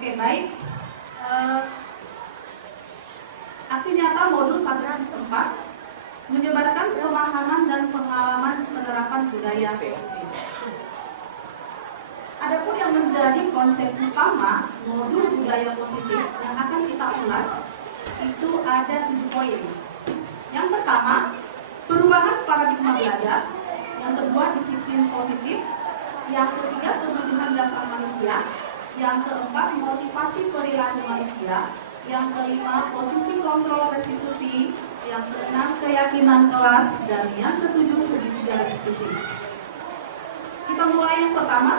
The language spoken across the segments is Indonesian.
Oke, baik. Aksi nyata modul Satgas 4 menyebarkan pemahaman dan pengalaman penerapan budaya PSB. Adapun yang menjadi konsep utama modul budaya positif yang akan kita ulas itu ada 7 poin. Yang pertama, perubahan paradigma belajar. Yang kedua, disiplin positif. Yang ketiga, kebutuhan dasar manusia. Yang keempat, motivasi perilaku manusia. Yang kelima, posisi kontrol restitusi. Yang keenam, keyakinan kelas. Dan yang ketujuh, segitiga restitusi. Kita mulai yang pertama.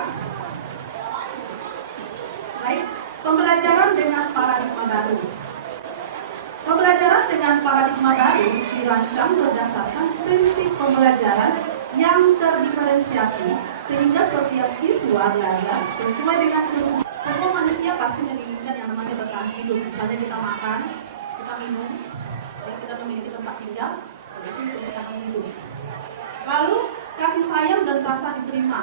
Baik, pembelajaran dengan paradigma baru. Pembelajaran dengan paradigma baru dirancang berdasarkan prinsip pembelajaran yang terdiferensiasi sehingga setiap siswa belajar sesuai dengan kebutuhan. Semua manusia pasti menginginkan yang namanya bertahan hidup. Misalnya kita makan, kita minum, dan kita memiliki tempat tinggal, itu untuk bertahan hidup. Lalu kasih sayang dan rasa diterima.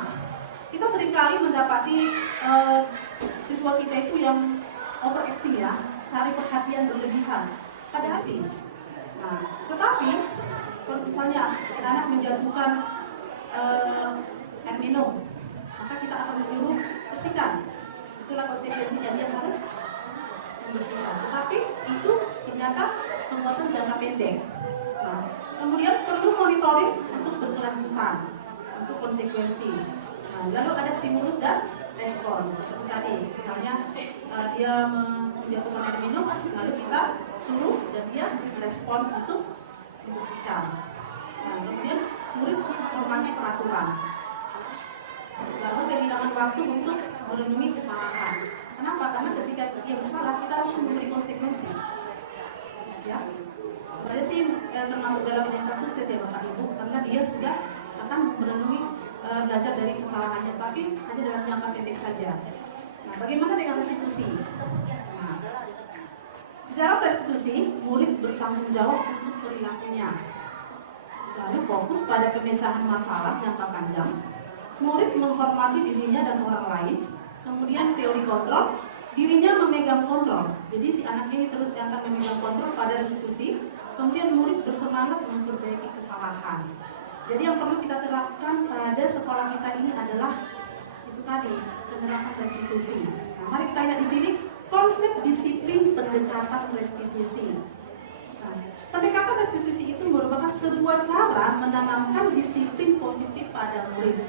Kita seringkali mendapati siswa kita itu yang overacting ya, cari perhatian berlebihan. Padahal sih. Nah, tetapi misalnya anak menjatuhkan air minum, maka kita akan menyuruh bersihkan. Itulah konsekuensinya, dia harus membersihkan. Tetapi itu ternyata pembuatan jangka pendek. Nah, kemudian perlu monitoring untuk berkelanjutan, untuk konsekuensi. Nah, lalu ada stimulus dan respon. Seperti tadi, misalnya dia menjatuhkan air minum, lalu kita suruh dan dia respon untuk membersihkan. Nah, kemudian murid menghormati peraturan. Lalu kehilangan waktu untuk merenungi kesalahan. Kenapa? Karena ketika dia bersalah, kita harus memberi konsekuensi. Ya, sebenarnya sih termasuk dalam yang sukses ya Bapak Ibu, karena dia sudah akan merenungi belajar dari kesalahannya, tapi hanya dalam jangka pendek saja. Nah, bagaimana dengan restitusi? Nah, dalam restitusi, murid bertanggung jawab untuk perilakunya. Lalu fokus pada pemecahan masalah jangka panjang. Murid menghormati dirinya dan orang lain. Kemudian teori kontrol, dirinya memegang kontrol. Jadi si anak ini terus akan memegang kontrol pada restitusi. Kemudian murid bersemangat memperbaiki kesalahan. Jadi yang perlu kita terapkan pada sekolah kita ini adalah itu tadi, penerapan restitusi. Nah, mari kita lihat di sini konsep disiplin pendekatan restitusi. Nah, pendekatan restitusi itu merupakan sebuah cara menanamkan disiplin positif pada murid.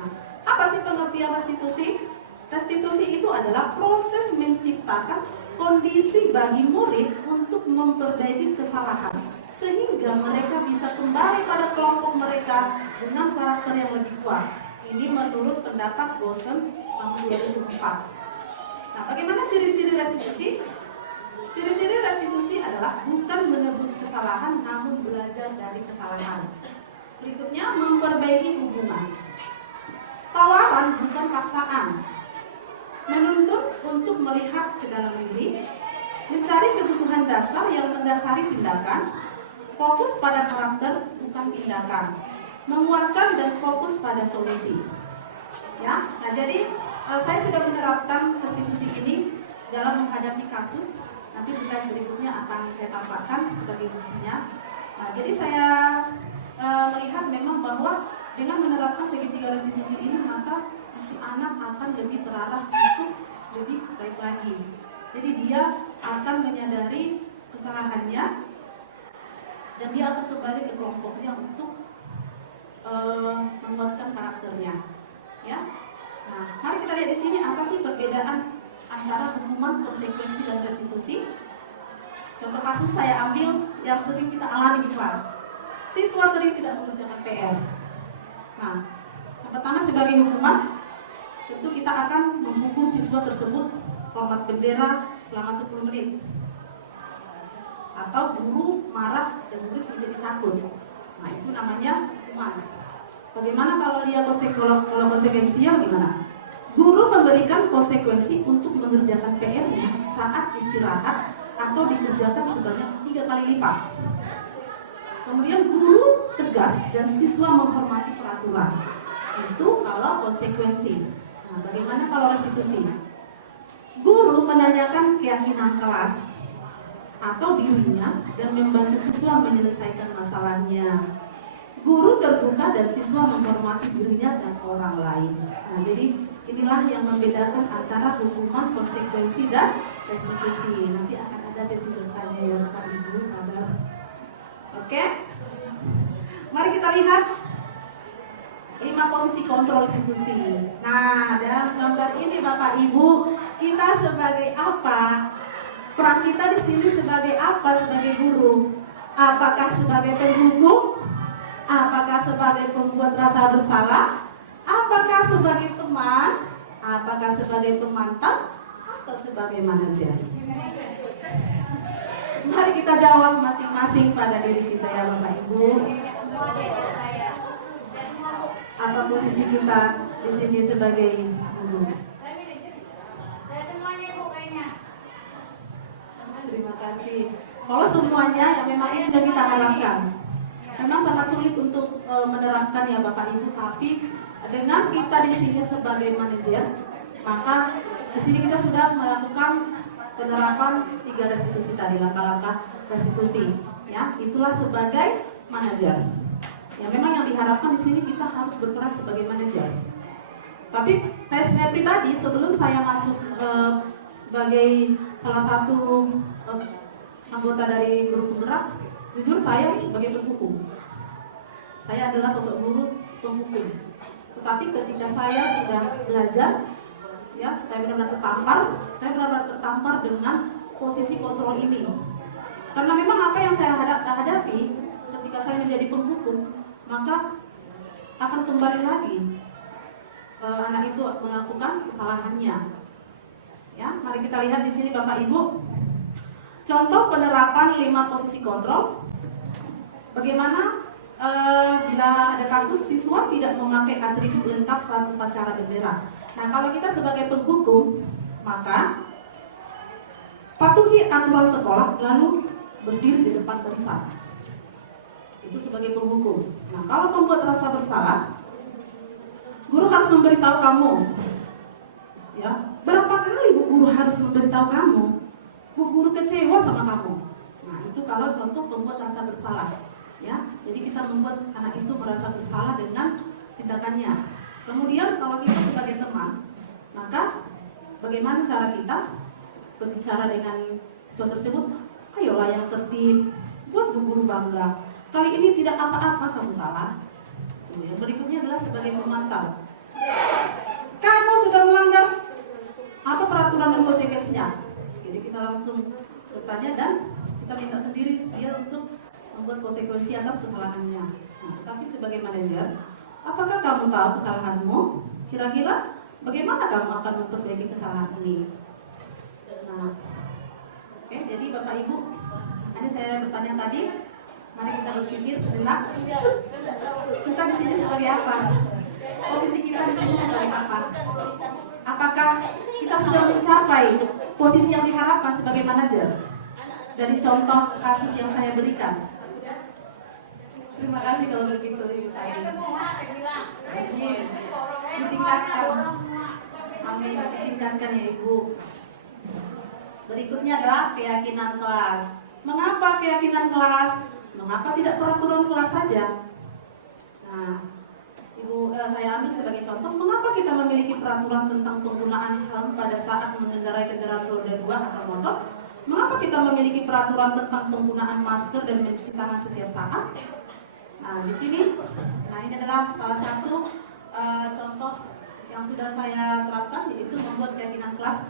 Nah, apa sih pengertian restitusi? Restitusi itu adalah proses menciptakan kondisi bagi murid untuk memperbaiki kesalahan sehingga mereka bisa kembali pada kelompok mereka dengan karakter yang lebih kuat. Ini menurut pendapat Bosen tahun 2004. Nah, bagaimana ciri-ciri restitusi? Ciri-ciri restitusi adalah bukan menebus kesalahan, namun belajar dari kesalahan. Berikutnya, memperbaiki hubungan. Tawaran bukan paksaan. Menuntut untuk melihat ke dalam diri, mencari kebutuhan dasar yang mendasari tindakan, fokus pada karakter bukan tindakan, menguatkan dan fokus pada solusi. Ya, nah jadi saya sudah menerapkan restitusi ini dalam menghadapi kasus. Nanti di slide berikutnya akan saya tambahkan sebagai buktinya. Nah, jadi saya melihat memang bahwa dengan menerapkan segitiga restitusi ini maka si anak akan lebih terarah untuk lebih baik lagi. Jadi dia akan menyadari kesalahannya dan dia akan kembali ke kelompoknya untuk menguatkan karakternya. Ya. Nah, mari kita lihat di sini apa sih perbedaan antara hukuman, konsekuensi dan restitusi. Contoh kasus saya ambil yang sering kita alami di kelas. Siswa sering tidak mengerjakan PR. Nah, yang pertama sebagai hukuman, tentu kita akan menghukum siswa tersebut hormat bendera selama 10 menit. Atau guru marah dan murid menjadi takut. Nah, itu namanya hukuman. Bagaimana kalau dia konsekuensinya gimana? Guru memberikan konsekuensi untuk mengerjakan PR-nya saat istirahat atau dikerjakan sebanyak 3 kali lipat. Kemudian guru tegas dan siswa menghormati peraturan. Itu kalau konsekuensi. Nah, bagaimana kalau restitusi? Guru menanyakan keyakinan kelas atau dirinya dan membantu siswa menyelesaikan masalahnya. Guru terbuka dan siswa menghormati dirinya dan orang lain. Nah, jadi inilah yang membedakan antara hukuman, konsekuensi, dan restitusi. Nanti akan ada sesi bertanya ya Bapak Ibu, sabar. Oke? Mari kita lihat 5 posisi kontrol institusi. Nah, dalam gambar ini Bapak Ibu, kita sebagai apa? Peran kita di sini sebagai apa? Sebagai guru. Apakah sebagai penghukum? Apakah sebagai pembuat rasa bersalah? Apakah sebagai teman? Apakah sebagai pemantau? Atau sebagai manajer? Mari kita jawab masing-masing pada diri kita ya Bapak Ibu. Apa posisi kita di sini sebagai guru? Terima kasih. Kalau semuanya yang memang ini sudah kita harapkan. Memang sangat sulit untuk menerapkan ya Bapak Ibu, tapi dengan kita di sini sebagai manajer, maka di sini kita sudah melakukan penerapan 3 restitusi tadi, langkah-langkah restitusi. Ya, itulah sebagai manajer. Ya, memang yang diharapkan di sini kita harus berperan sebagai manajer. Tapi saya pribadi sebelum saya masuk sebagai salah satu anggota dari guru penggerak, jujur saya sebagai penghukum. Saya adalah sosok guru penghukum. Tetapi ketika saya sudah belajar, ya, saya benar-benar tertampar dengan posisi kontrol ini. Karena memang apa yang saya hadapi ketika saya menjadi penghukum, maka akan kembali lagi anak itu melakukan kesalahannya. Ya, mari kita lihat di sini Bapak Ibu. Contoh penerapan 5 posisi kontrol. Bagaimana bila ada kasus siswa tidak memakai atribut lengkap saat upacara bendera. Nah, kalau kita sebagai penghukum, maka patuhi aturan sekolah lalu berdiri di depan barisan. Itu sebagai penghukum. Nah, kalau membuat rasa bersalah, guru harus memberitahu kamu. Ya, berapa kali Bu Guru harus memberitahu kamu? Bu Guru kecewa sama kamu. Nah, itu kalau contoh membuat rasa bersalah. Ya, jadi kita membuat anak itu merasa bersalah dengan tindakannya. Kemudian kalau kita sebagai teman, maka bagaimana cara kita berbicara dengan siswa tersebut? Ayolah yang tertib, buat Bu Guru bangga. Kali ini tidak apa-apa kamu salah. Yang berikutnya adalah sebagai pemantau. Kamu sudah melanggar apa peraturan dan konsekuensinya? Jadi kita langsung bertanya dan kita minta sendiri dia untuk membuat konsekuensi atas kesalahannya. Nah, tapi sebagai manajer, apakah kamu tahu kesalahanmu? Kira-kira bagaimana kamu akan memperbaiki kesalahan ini? Nah, oke, jadi Bapak Ibu, ini saya bertanya tadi. Mari kita berpikir sejenak. Kita di sini sebagai apa? Posisi kita di sini sebagai apa? Apakah kita sudah mencapai posisi yang diharapkan sebagai manajer? Dari contoh kasus yang saya berikan. Terima kasih kalau begitu Ibu saya. Ditingkatkan. Amin, ditingkatkan ya Ibu. Berikutnya adalah keyakinan kelas. Mengapa keyakinan kelas? Mengapa tidak peraturan kelas saja? Nah, Ibu, saya ambil sebagai contoh, mengapa kita memiliki peraturan tentang penggunaan helm pada saat mengendarai kendaraan roda 2 atau motor? Mengapa kita memiliki peraturan tentang penggunaan masker dan mencuci tangan setiap saat? Nah, di sini, ini adalah salah satu contoh yang sudah saya terapkan, yaitu membuat keyakinan kelas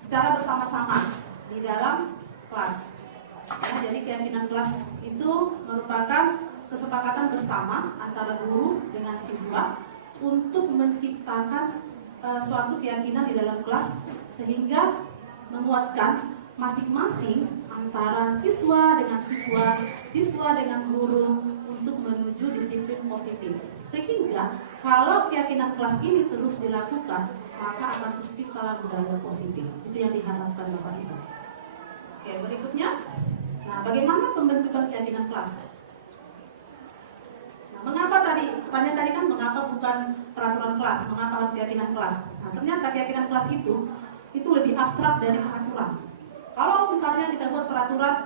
secara bersama-sama di dalam kelas. Ya, jadi keyakinan kelas itu merupakan kesepakatan bersama antara guru dengan siswa untuk menciptakan suatu keyakinan di dalam kelas sehingga menguatkan masing-masing antara siswa dengan siswa dengan guru untuk menuju disiplin positif. Sehingga kalau keyakinan kelas ini terus dilakukan, maka akan terciptalah budaya positif. Itu yang diharapkan Bapak Ibu. Oke, berikutnya. Nah, bagaimana pembentukan keyakinan kelas? Nah, mengapa tadi? Pertanyaan tadi kan mengapa bukan peraturan kelas? Mengapa harus keyakinan kelas? Nah, ternyata keyakinan kelas itu itu lebih abstrak dari peraturan. Kalau misalnya kita buat peraturan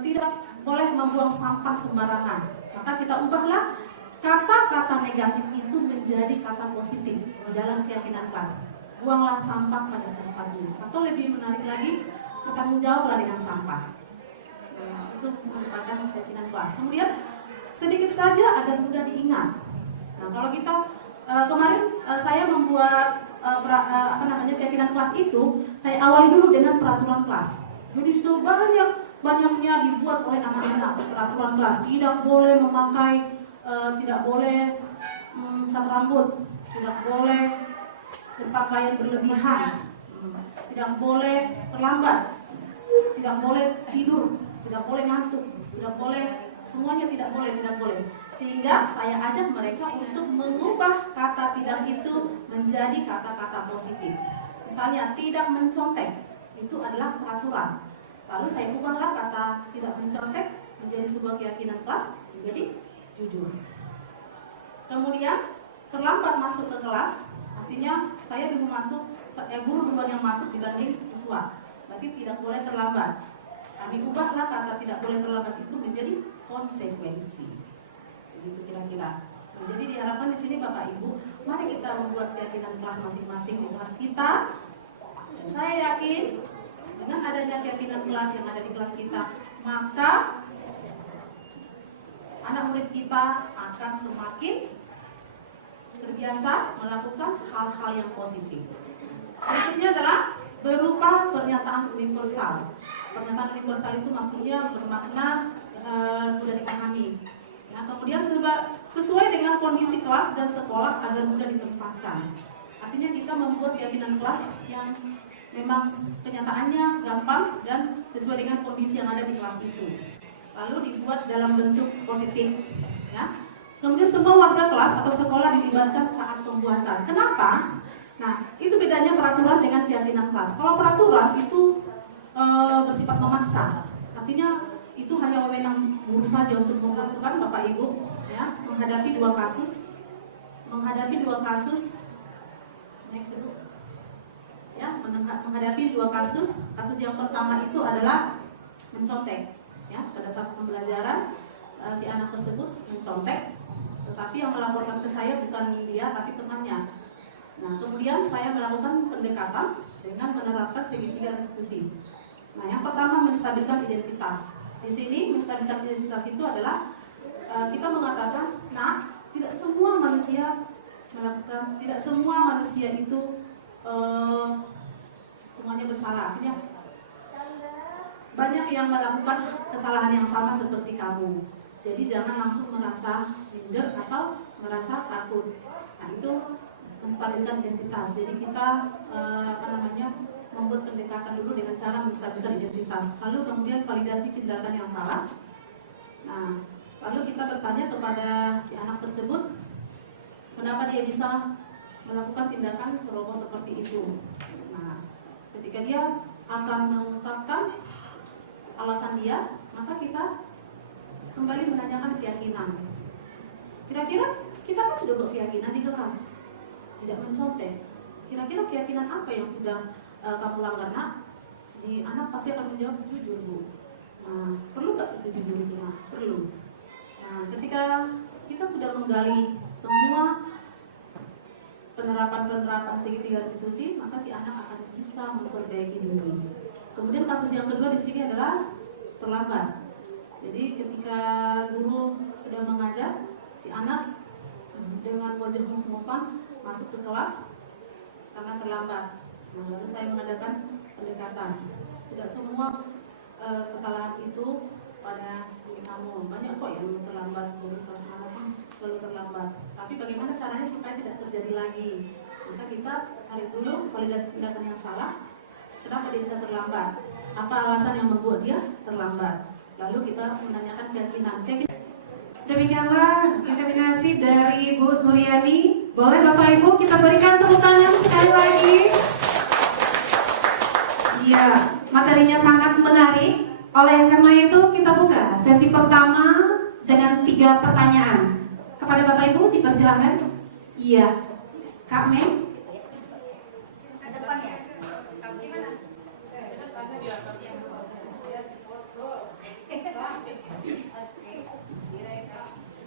tidak boleh membuang sampah sembarangan, maka kita ubahlah kata-kata negatif itu menjadi kata positif di dalam keyakinan kelas. Buanglah sampah pada tempatnya. Atau lebih menarik lagi, bertanggung jawablah dengan sampah. Itu merupakan keyakinan kelas. Kemudian sedikit saja agar mudah diingat. Nah, kalau kita kemarin saya membuat keyakinan kelas itu, saya awali dulu dengan peraturan kelas. Jadi banyaknya dibuat oleh anak-anak peraturan kelas. Tidak boleh memakai, tidak boleh cat rambut, tidak boleh berpakaian berlebihan, tidak boleh terlambat, tidak boleh tidur, tidak boleh ngantuk, tidak boleh, semuanya tidak boleh. Sehingga saya ajak mereka untuk mengubah kata tidak itu menjadi kata-kata positif. Misalnya tidak mencontek, itu adalah peraturan. Lalu saya ubahlah kata tidak mencontek menjadi sebuah keyakinan kelas, menjadi jujur. Kemudian terlambat masuk ke kelas, artinya saya dulu masuk, guru duluan yang masuk dibanding siswa. Berarti tidak boleh terlambat. Kami ubahlah kata tidak boleh terlambat itu menjadi konsekuensi. Begitu kira-kira. Nah, jadi diharapkan di sini Bapak Ibu, mari kita membuat keyakinan kelas masing-masing di kelas kita. Dan saya yakin dengan adanya keyakinan kelas yang ada di kelas kita, maka anak murid kita akan semakin terbiasa melakukan hal-hal yang positif. Berikutnya adalah berupa pernyataan universal. Pernyataan universal itu maksudnya bermakna mudah dipahami. Nah, kemudian sesuai dengan kondisi kelas dan sekolah agar mudah ditempatkan. Artinya kita membuat keyakinan kelas yang memang kenyataannya gampang dan sesuai dengan kondisi yang ada di kelas itu. Lalu dibuat dalam bentuk positif. Ya. Kemudian semua warga kelas atau sekolah dilibatkan saat pembuatan. Kenapa? Nah, itu bedanya peraturan dengan keyakinan kelas. Kalau peraturan itu bersifat memaksa, artinya itu hanya wewenang guru saja untuk melakukan Bapak Ibu, ya, menghadapi dua kasus, ya, menghadapi dua kasus. Kasus yang pertama itu adalah mencontek, ya, pada saat pembelajaran si anak tersebut mencontek, tetapi yang melaporkan ke saya bukan dia tapi temannya. Nah, kemudian saya melakukan pendekatan dengan menerapkan segitiga restitusi. Nah, yang pertama menstabilkan identitas. Di sini menstabilkan identitas itu adalah kita mengatakan, nah, tidak semua manusia melakukan, tidak semua manusia itu semuanya bersalah. Artinya banyak yang melakukan kesalahan yang sama seperti kamu. Jadi jangan langsung merasa minder atau merasa takut. Nah, itu menstabilkan identitas. Jadi kita membuat pendekatan dulu dengan cara menstabilkan identitas. Lalu kemudian validasi tindakan yang salah. Nah, lalu kita bertanya kepada si anak tersebut, kenapa dia bisa melakukan tindakan ceroboh seperti itu. Nah, ketika dia akan mengungkapkan alasan dia, maka kita kembali menanyakan keyakinan. Kira-kira kita kan sudah berkeyakinan di kelas tidak mencontek. Kira-kira keyakinan apa yang sudah kamu langgar, nak? Si anak pasti akan menjawab jujur, Bu. Nah, perlu nggak itu jujur itu, nak? Perlu. Nah, ketika kita sudah menggali semua penerapan segitiga restitusi, maka si anak akan bisa memperbaiki diri. Kemudian kasus yang kedua di sini adalah terlambat. Jadi ketika guru sudah mengajar, si anak dengan wajah mus-musan masuk ke kelas karena terlambat. Nah, lalu saya mengadakan pendekatan. Tidak semua kesalahan itu pada diri kamu. Banyak kok yang terlambat, guru kelas selalu terlambat. Tapi bagaimana caranya supaya tidak terjadi lagi? Maka kita cari dulu validasi tindakan yang salah. Kenapa dia bisa terlambat? Apa alasan yang membuat dia terlambat? Lalu kita menanyakan keyakinan. Demikianlah eksaminasi dari Bu Suryani. Boleh Bapak Ibu kita berikan tepuk tangan sekali lagi. Iya, materinya sangat menarik. Oleh karena itu kita buka sesi pertama dengan 3 pertanyaan. Kepada Bapak Ibu dipersilakan. Iya, Kak Mei.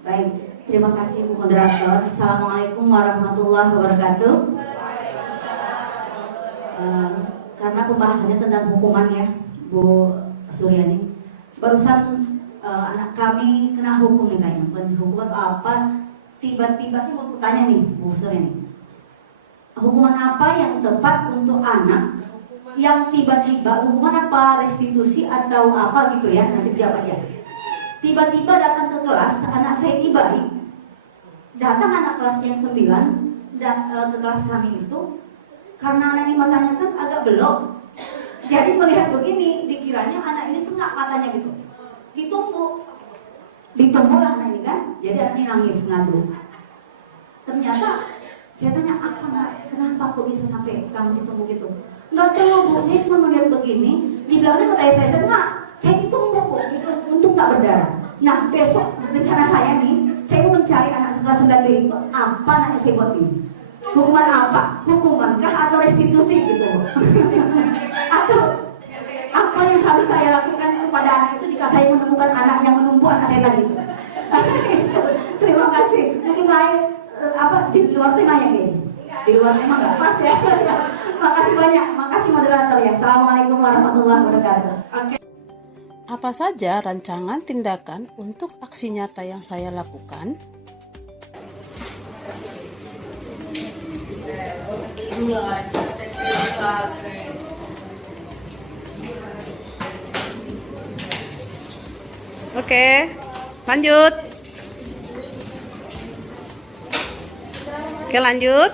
Baik, terima kasih Bu Moderator. Assalamualaikum warahmatullahi wabarakatuh. Karena pembahasannya tentang hukuman ya, Bu Suryani. Barusan anak kami kena hukum nih kayaknya. Bukan hukum atau apa? Tiba-tiba sih mau tanya nih, Bu Suryani. Hukuman apa yang tepat untuk anak yang tiba-tiba, hukuman apa, restitusi atau apa gitu ya, nanti jawab aja. Tiba-tiba datang ke kelas, anak saya ini baik, datang anak kelas yang 9 ke kelas kami itu, karena anak ini matanya kan agak belok, jadi melihat begini, dikiranya anak ini sengak matanya gitu, ditunggu lah anak ini kan, jadi anak ini nangis ngadu. Ternyata saya tanya, apa nak, kenapa kok bisa sampai kamu ditunggu gitu? Nggak tahu Bu, saya cuma melihat begini, dibilangnya ke saya enggak, saya ditunggu kok gitu, untuk tak berdarah. Nah besok rencana saya nih, saya mau mencari anak sekelas 9B itu apa nak saya buat ini? Hukuman apa? Hukumankah atau restitusi gitu? Atau apa yang harus saya lakukan kepada anak itu jika saya menemukan anak yang menumpu anak saya tadi? Terima kasih. Mungkin lain di luar tema ya ini? Di luar tema nggak pas ya. Makasih banyak, makasih moderator ya. Assalamualaikum warahmatullahi wabarakatuh. Apa saja rancangan tindakan untuk aksi nyata yang saya lakukan? Oke, lanjut. Oke, lanjut.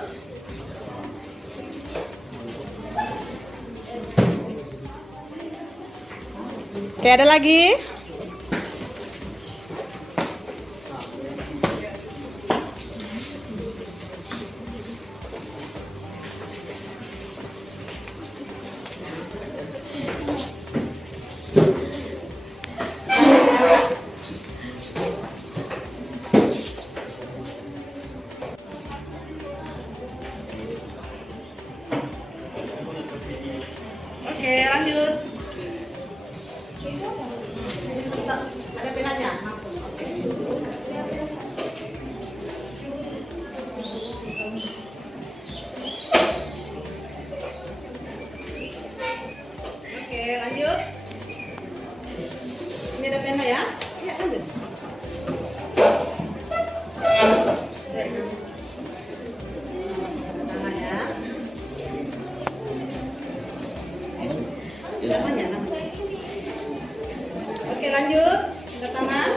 Oke, ada lagi? Oke, lanjut. Ada penanya? Oke, lanjut. Ini ada pena ya? Ya, lanjut. Tangannya. Namanya. Oke, lanjut. Angkat tangan.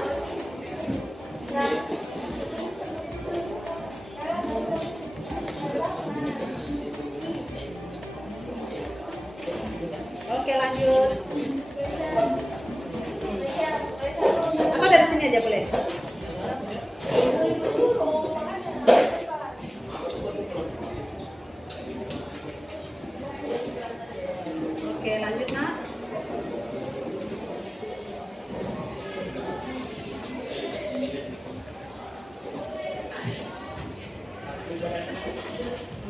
Oke, lanjut. Apa dari sini aja boleh? Oke, lanjut nak.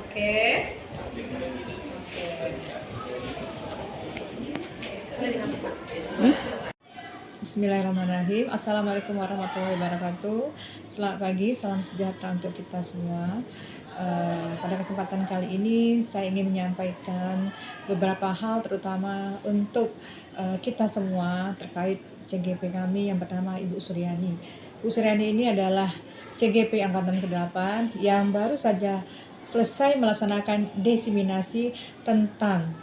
Oke. Bismillahirrahmanirrahim. Assalamualaikum warahmatullahi wabarakatuh. Selamat pagi, salam sejahtera untuk kita semua. Pada kesempatan kali ini saya ingin menyampaikan beberapa hal terutama untuk kita semua terkait CGP kami. Yang pertama Ibu Suryani. Bu Suryani ini adalah CGP Angkatan ke-8 yang baru saja selesai melaksanakan diseminasi tentang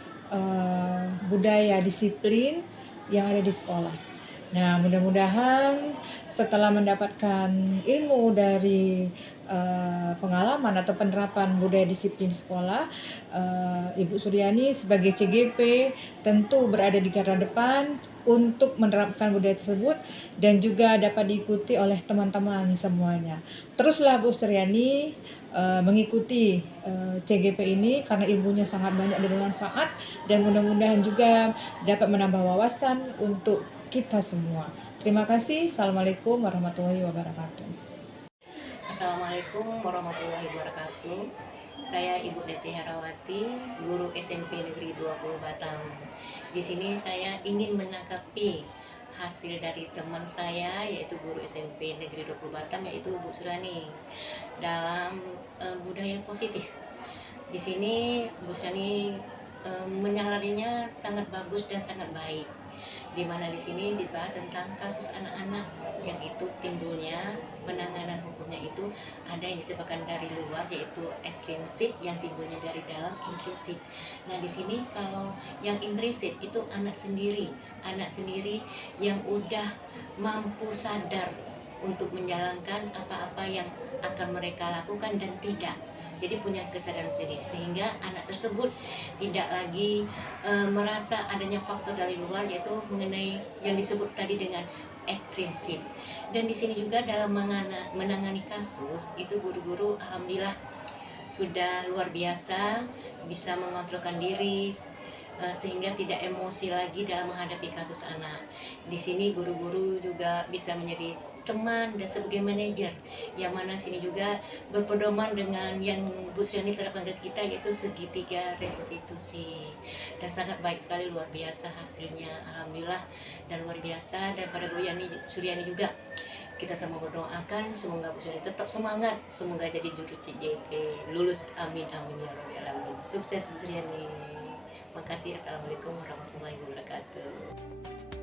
budaya disiplin yang ada di sekolah. Nah, mudah-mudahan setelah mendapatkan ilmu dari pengalaman atau penerapan budaya disiplin di sekolah, Ibu Suryani sebagai CGP tentu berada di garda depan untuk menerapkan budaya tersebut dan juga dapat diikuti oleh teman-teman semuanya. Teruslah Bu Suryani mengikuti CGP ini karena ilmunya sangat banyak dan bermanfaat, dan mudah-mudahan juga dapat menambah wawasan untuk kita semua. Terima kasih. Assalamualaikum warahmatullahi wabarakatuh. Assalamualaikum warahmatullahi wabarakatuh. Saya Ibu Deti Herawati, guru SMP Negeri 20 Batam. Di sini saya ingin menanggapi hasil dari teman saya, yaitu guru SMP Negeri 20 Batam, yaitu Bu Surani, dalam budaya positif. Di sini Bu Surani menyalarinya sangat bagus dan sangat baik, di mana di sini dibahas tentang kasus anak-anak yang itu timbulnya penanganan hukumnya itu ada yang disebabkan dari luar, yaitu ekstrinsik, yang timbulnya dari dalam intrinsik. Nah, di sini kalau yang intrinsik itu anak sendiri yang udah mampu sadar untuk menjalankan apa-apa yang akan mereka lakukan dan tidak. Jadi punya kesadaran sendiri, sehingga anak tersebut tidak lagi merasa adanya faktor dari luar, yaitu mengenai yang disebut tadi dengan ekstrinsik. Dan di sini juga dalam menangani kasus itu guru-guru alhamdulillah sudah luar biasa bisa mengontrolkan diri, sehingga tidak emosi lagi dalam menghadapi kasus anak. Di sini guru-guru juga bisa menjadi teman dan sebagai manajer, yang mana sini juga berpedoman dengan yang Bu Suryani terapkan ke kita, yaitu segitiga restitusi, dan sangat baik sekali, luar biasa hasilnya alhamdulillah, dan luar biasa. Dan pada Bu Suryani juga kita sama berdoakan semoga Bu Suryani tetap semangat, semoga jadi juru CJP lulus, amin amin ya rabbal alamin. Sukses Bu Suryani. Makasih. Assalamualaikum warahmatullahi wabarakatuh.